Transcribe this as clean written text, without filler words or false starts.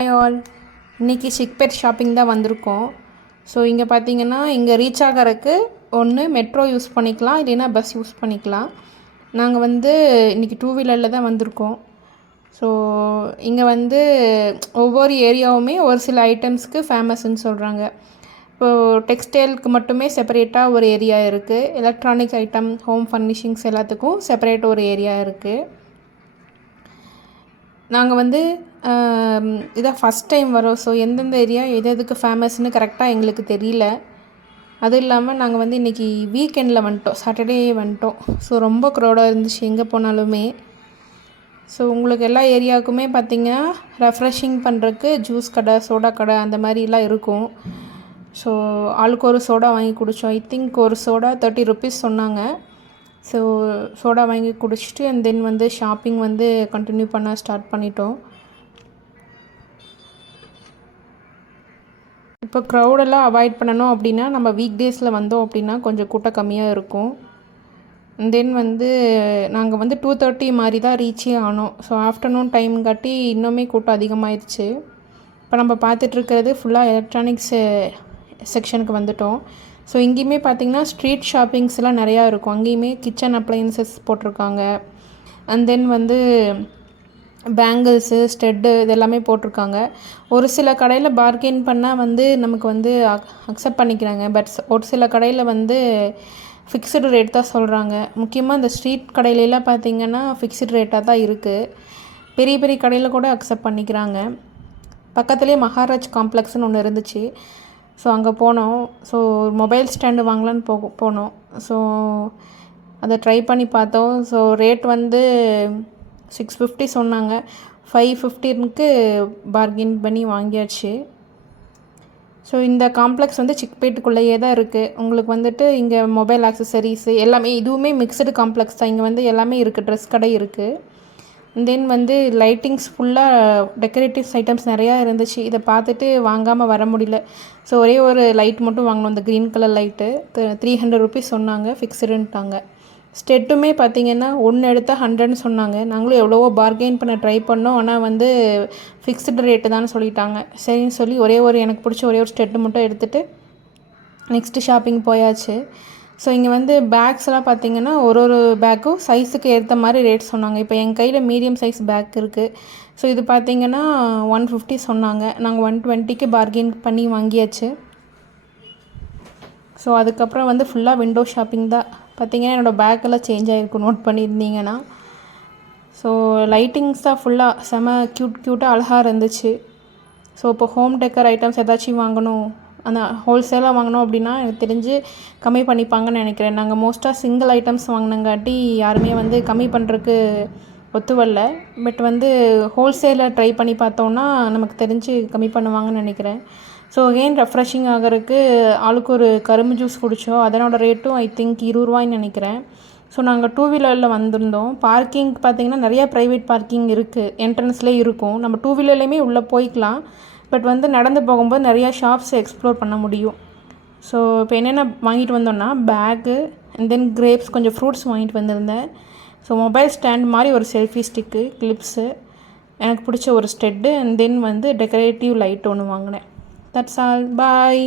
Hi all. இன்றைக்கி Chickpet shopping தான் வந்திருக்கோம். ஸோ இங்கே பார்த்தீங்கன்னா இங்கே ரீச் ஆகிறதுக்கு ஒன்று மெட்ரோ யூஸ் பண்ணிக்கலாம், இல்லைன்னா பஸ் யூஸ் பண்ணிக்கலாம். நாங்கள் இன்றைக்கி 2 வீலரில் தான் வந்திருக்கோம். ஸோ இங்கே ஒவ்வொரு ஏரியாவுமே ஒரு சில ஐட்டம்ஸ்க்கு ஃபேமஸ்ன்னு சொல்கிறாங்க. இப்போது டெக்ஸ்டைலுக்கு மட்டுமே செப்பரேட்டாக ஒரு ஏரியா இருக்குது. எலக்ட்ரானிக் ஐட்டம், ஹோம் ஃபர்னிஷிங்ஸ் எல்லாத்துக்கும் செப்பரேட் ஒரு ஏரியா இருக்குது. நாங்கள் இதான் ஃபஸ்ட் டைம் வரோம். ஸோ எந்தெந்த ஏரியா எதுக்கு ஃபேமஸ்ன்னு கரெக்டாக எங்களுக்கு தெரியல. அதுவும் இல்லாமல் நாங்கள் இன்றைக்கி வீக்கெண்டில் வந்துட்டோம், சாட்டர்டே வந்துட்டோம். ஸோ ரொம்ப க்ரௌடாக இருந்துச்சு எங்கே போனாலுமே. ஸோ உங்களுக்கு எல்லா ஏரியாவுக்குமே பார்த்திங்கன்னா ரெஃப்ரெஷிங் பண்ணுறதுக்கு ஜூஸ் கடை, சோடா கடை அந்த மாதிரிலாம் இருக்கும். ஸோ ஆளுக்கு ஒரு சோடா வாங்கி குடித்தோம். ஐ திங்க் ஒரு சோடா 30 ருபீஸ் சொன்னாங்க. ஸோ சோடா வாங்கி குடிச்சிட்டு அண்ட் தென் ஷாப்பிங் கண்டினியூ பண்ண ஸ்டார்ட் பண்ணிட்டோம். இப்போ க்ரௌடெல்லாம் அவாய்ட் பண்ணணும் அப்படின்னா நம்ம வீக் டேஸில் வந்தோம் அப்படின்னா கொஞ்சம் கூட்டம் கம்மியாக இருக்கும். தென் நாங்கள் 2:30 மாதிரி தான் ரீச்சே ஆனோம். ஸோ ஆஃப்டர்நூன் டைம் காட்டி இன்னுமே கூட்டம் அதிகமாகிடுச்சு. இப்போ நம்ம பார்த்துட்ருக்கிறது ஃபுல்லாக எலக்ட்ரானிக்ஸ் செக்ஷனுக்கு வந்துட்டோம். ஸோ இங்கேயுமே பார்த்திங்கன்னா ஸ்ட்ரீட் ஷாப்பிங்ஸ்லாம் நிறையா இருக்கும். அங்கேயுமே கிச்சன் அப்ளையன்சஸ் போட்டிருக்காங்க. அண்ட் தென் பேங்கிள்ஸு, ஸ்டெட்டு இது எல்லாமே போட்டிருக்காங்க. ஒரு சில கடையில் பார்கெயின் பண்ணால் நமக்கு அக்செப்ட் பண்ணிக்கிறாங்க. பட் ஒரு சில கடையில் ஃபிக்ஸ்டு ரேட் தான் சொல்கிறாங்க. முக்கியமாக இந்த ஸ்ட்ரீட் கடையிலலாம் பார்த்திங்கன்னா ஃபிக்ஸ்டு ரேட்டாக தான் இருக்குது. பெரிய பெரிய கடையில் கூட அக்செப்ட் பண்ணிக்கிறாங்க. பக்கத்துலேயே மகாராஜ் காம்ப்ளெக்ஸ்னு ஒன்று இருந்துச்சு. ஸோ அங்கே போனோம். ஸோ மொபைல் ஸ்டாண்டு வாங்கலான்னு போனோம். ஸோ அதை ட்ரை பண்ணி பார்த்தோம். ஸோ ரேட் 650 சொன்னாங்க. 550க்கு பார்கெயின் பண்ணி வாங்கியாச்சு. ஸோ இந்த காம்ப்ளெக்ஸ் சிக்பேட்டுக்குள்ளேயே தான் இருக்குது. உங்களுக்கு இங்கே மொபைல் ஆக்சசரிஸு எல்லாமே, இதுவுமே மிக்சடு காம்ப்ளெக்ஸ் தான். இங்கே எல்லாமே இருக்குது. ட்ரெஸ் கடை இருக்குது. தென் லைட்டிங்ஸ் ஃபுல்லாக டெக்கரேட்டிவ்ஸ் ஐட்டம்ஸ் நிறையா இருந்துச்சு. இதை பார்த்துட்டு வாங்காமல் வர முடியல. ஸோ ஒரே ஒரு லைட் மட்டும் வாங்கினோம், இந்த க்ரீன் கலர் லைட்டு. 300 ருபீஸ் சொன்னாங்க, ஃபிக்ஸ்டுன்ட்டாங்க. ஸ்டெட்டுமே பார்த்திங்கன்னா ஒன்று எடுத்தால் 100ன்னு சொன்னாங்க. நாங்களும் எவ்வளவோ பார்கெயின் பண்ண ட்ரை பண்ணோம். ஆனால் ஃபிக்ஸ்டு ரேட்டு தான் சொல்லிட்டாங்க. சரின்னு சொல்லி எனக்கு பிடிச்ச ஒரே ஒரு ஸ்டெட்டு மட்டும் எடுத்துகிட்டு நெக்ஸ்ட்டு ஷாப்பிங் போயாச்சு. ஸோ இங்கே பேக்ஸ்லாம் பார்த்திங்கன்னா ஒரு பேக்கும் சைஸுக்கு ஏற்ற மாதிரி ரேட் சொன்னாங்க. இப்போ என் கையில் மீடியம் சைஸ் பேக் இருக்குது. ஸோ இது பார்த்திங்கன்னா 150 சொன்னாங்க. நாங்கள் 120க்கு பார்கெயின் பண்ணி வாங்கியாச்சு. ஸோ அதுக்கப்புறம் ஃபுல்லாக விண்டோ ஷாப்பிங் தான். பார்த்திங்கன்னா என்னோடய பேக்கெல்லாம் சேஞ்ச் ஆகிருக்கும், நோட் பண்ணியிருந்தீங்கன்னா. ஸோ லைட்டிங்ஸ் தான் ஃபுல்லாக செம க்யூட்டாக அழகாக இருந்துச்சு. ஸோ இப்போ ஹோம் டெக்கர் ஐட்டம்ஸ் ஏதாச்சும் வாங்கணும், அந்த ஹோல்சேலாக வாங்கினோம் அப்படின்னா எனக்கு தெரிஞ்சு கம்மி பண்ணிப்பாங்கன்னு நினைக்கிறேன். நாங்கள் மோஸ்ட்டாக சிங்கிள் ஐட்டம்ஸ் வாங்கினங்காட்டி யாருமே கம்மி பண்ணுறதுக்கு ஒத்து வரல. பட் ஹோல்சேலில் ட்ரை பண்ணி பார்த்தோன்னா நமக்கு தெரிஞ்சு கம்மி பண்ணுவாங்கன்னு நினைக்கிறேன். ஸோ அகெயின் ரெஃப்ரெஷிங் ஆகிறதுக்கு ஆளுக்கு ஒரு கரும்பு ஜூஸ் குடித்தோம். அதனோட ரேட்டும் ஐ திங்க் 20 ரூபாய்ன்னு நினைக்கிறேன். ஸோ நாங்கள் 2 வீலரில் வந்திருந்தோம். பார்க்கிங் பார்த்திங்கன்னா நிறையா ப்ரைவேட் பார்க்கிங் இருக்குது, என்ட்ரன்ஸ்லேயே இருக்கும். நம்ம 2 வீலர்லேயுமே உள்ளே போய்க்கலாம். பட் நடந்து போகும்போது நிறையா ஷாப்ஸ் எக்ஸ்ப்ளோர் பண்ண முடியும். ஸோ இப்போ என்னென்ன வாங்கிட்டு வந்தோன்னா பேக்கு அண்ட் தென் கிரேப்ஸ், கொஞ்சம் ஃப்ரூட்ஸ் வாங்கிட்டு வந்திருந்தேன். ஸோ மொபைல் ஸ்டாண்ட் மாதிரி ஒரு செல்ஃபி ஸ்டிக்கு, கிளிப்ஸு, எனக்கு பிடிச்ச ஒரு stud and then decorative light ஒன்று வாங்கினேன். That's all. பாய்.